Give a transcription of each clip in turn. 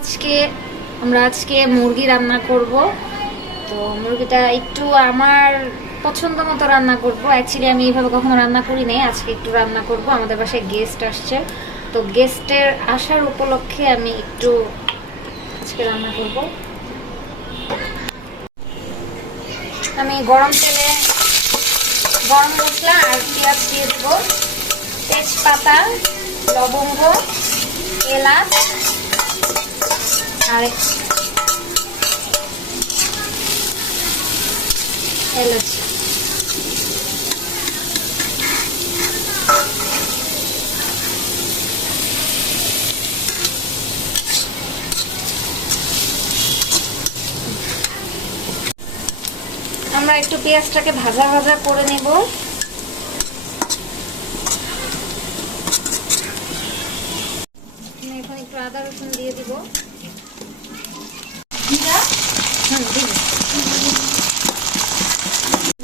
আজকে মুরগি রান্না করব। তো মুরগিটা একটু আমার পছন্দ মতো রান্না করব। অ্যাকচুয়ালি আমি এইভাবে কখনো রান্না করি নাই, আজকে একটু রান্না করব। আমাদের বাসায় গেস্ট আসছে, তো গেস্টের আসার উপলক্ষে আমি একটু আজকে রান্না করব। আমি গরম তেলে গরম মশলা আর পেঁয়াজ দিয়ে দেব, তেজপাতা, লবঙ্গ, এলাচ আর এলাচ। আমরা একটু পেঁয়াজটাকে ভাজা ভাজা করে নেব। এখন একটু আদা রসুন দিয়ে দিব।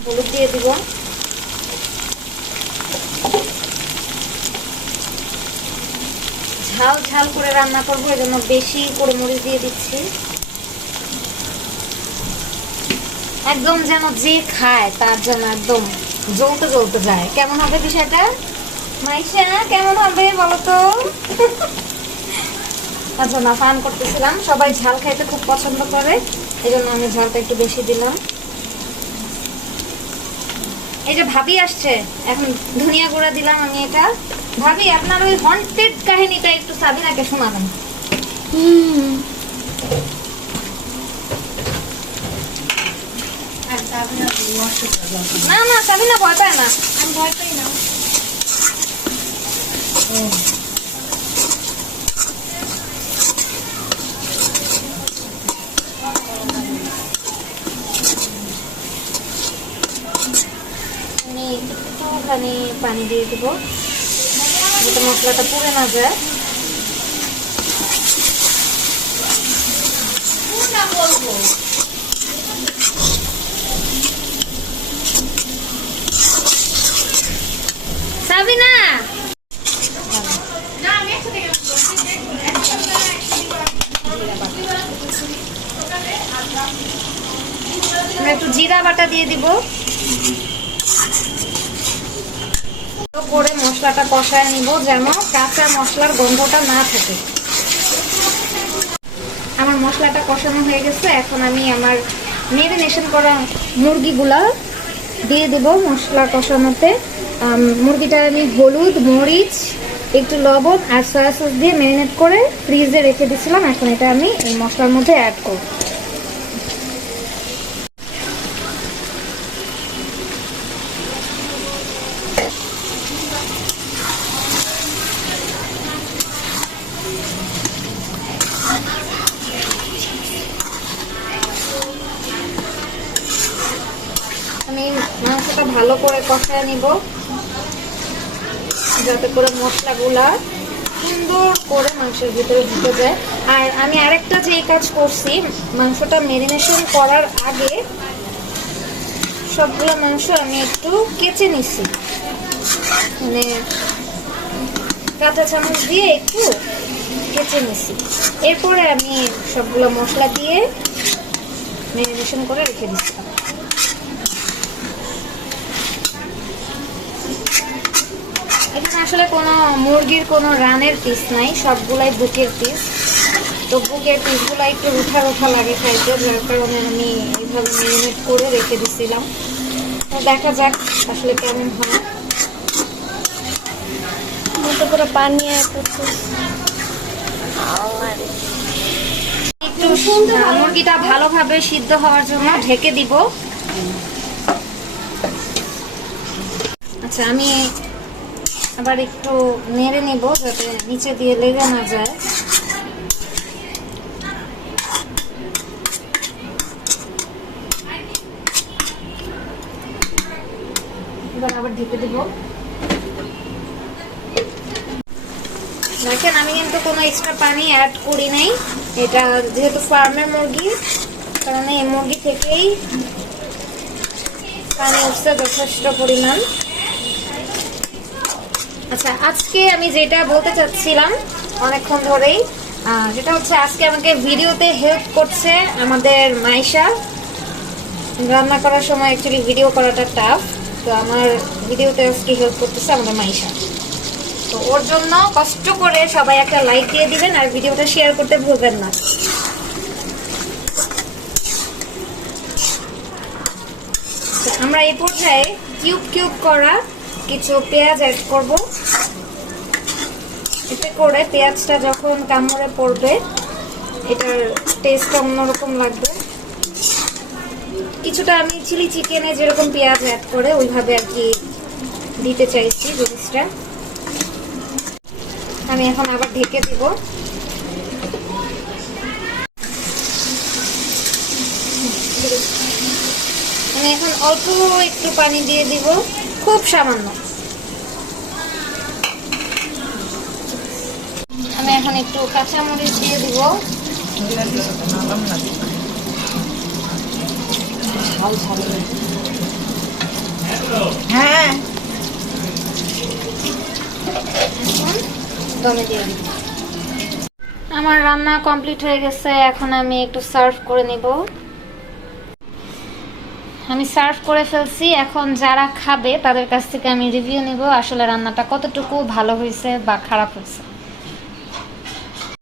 হলুদ দিয়ে দিব। ঝাল ঝাল করে রান্না করবো, এই জন্য বেশি করে মরিচ দিয়ে দিচ্ছি। একদম যেন যে খায় তার জন্য একদম জ্বলতে জ্বলতে যায়। কেমন হবে বিষয়টা মাইশা, কেমন হবে বলো তো? আচ্ছা, না ফান করতেছিলাম, সবাই ঝাল খাইতে খুব পছন্দ করে, এই জন্য আমি ঝালটা একটু বেশি দিলাম। এই যে ভাবি আসছে, এখন ধনিয়া গুঁড়া দিলাম আমি। এটা ভাবি, আপনার ওই হন্টেড কাহিনীটা একটু সাবিনাকে শোনাবেন। না না, সাবিনা ভয় পায় না। আমি ভয় পাই না। আমি একটুখানি পানি দিয়ে দিব, যাতে মশলাটা পুড়ে না যায়। সাবিনা, একটু জিরা বাটা দিয়ে দিব করে মশলাটা কষায় নিব, যেন কাঁচা মশলার গন্ধটা না থাকে। আমার মশলাটা কষানো হয়ে গেছে, এখন আমি আমার ম্যারিনেশন করা মুরগিগুলা দিয়ে দেব মশলা কষানোতে। মুরগিটা আমি হলুদ, মরিচ, একটু লবণ আর সয়া সস দিয়ে ম্যারিনেট করে ফ্রিজে রেখে দিয়েছিলাম। এখন এটা আমি এই মশলার মধ্যে অ্যাড করব। আমি মাংসটা ভালো করে কষায় নিব, যাতে করে মশলাগুলা সুন্দর করে মাংসের ভিতরে ঢুকে যায়। আর আমি আরেকটা যে কাজ করছি, মাংসটা ম্যারিনেশন করার আগে সবগুলো মাংস আমি একটু কেচে নিছি, মানে কাঁচা চামচ দিয়ে একটু কেচে নিছি। এরপরে আমি সবগুলো মশলা দিয়ে ম্যারিনেশন করে রেখে দিচ্ছিলাম। এখানে আসলে কোনো মুরগির কোনো রানের পিস নাই, সবগুলাই বুকের পিস। তো বুকের পিসগুলো একটু রুঠা রুঠা লাগে খাইতে, যার কারণে আমি এইভাবে ম্যারিনেট করে রেখে দিচ্ছিলাম। তো দেখা যাক আসলে কেমন হয়। মতো করে পানি একটু মুরগিটা ভালোভাবে সিদ্ধ হওয়ার জন্য ঢেকে দিব। আচ্ছা, আমি আবার একটু নেড়ে নিব, যাতে নিচে দিয়ে লেগে না যায়। এবার আবার ঢেকে দেব। দেখেন, আমি কিন্তু কোনো এক্সট্রা পানি অ্যাড করি নাই। এটা যেহেতু ফার্মের মুরগি, কারণে এই মুরগি থেকেই পানি উঠছে যথেষ্ট পরিমাণ। আচ্ছা, আজকে আমি যেটা বলতে চাচ্ছিলাম অনেকক্ষণ ধরেই, যেটা হচ্ছে আজকে আমাকে ভিডিওতে হেল্প করছে আমাদের মাইশা। রান্না করার সময় অ্যাকচুয়ালি ভিডিও করাটা টাফ, তো আমার ভিডিওতে আজকে হেল্প করতেছে আমাদের মাইশা। তো ওর জন্য কষ্ট করে সবাই একটা লাইক দিয়ে দিবেন আর ভিডিওটা শেয়ার করতে ভুলবেন না। আমরা এই পর্যায়ে কিউব কিউব করা কিছু পেঁয়াজ অ্যাড করব। এতে করে পেঁয়াজটা যখন কামড়ে পড়বে এটার টেস্ট অন্যরকম লাগবে। কিছুটা আমি চিলি চিকেনে যেরকম পেঁয়াজ অ্যাড করে ওইভাবে আর কি দিতে চাইছি জিনিসটা। আমি এখন আবার ঢেকে দিব। আমি এখন অল্প একটু পানি দিয়ে দিব, খুব সামান্য। আমি এখন একটু কাঁচামরিচ দিয়ে দিব। হ্যাঁ, দমে দিয়ে দিব। আমার রান্না কমপ্লিট হয়ে গেছে, এখন আমি একটু সার্ভ করে নিব। আমি সার্ভ করে ফেলছি, এখন যারা খাবে তাদের কাছ থেকে আমি রিভিউ নিব আসলে রান্নাটা কতটুকু ভালো হয়েছে বা খারাপ হয়েছে।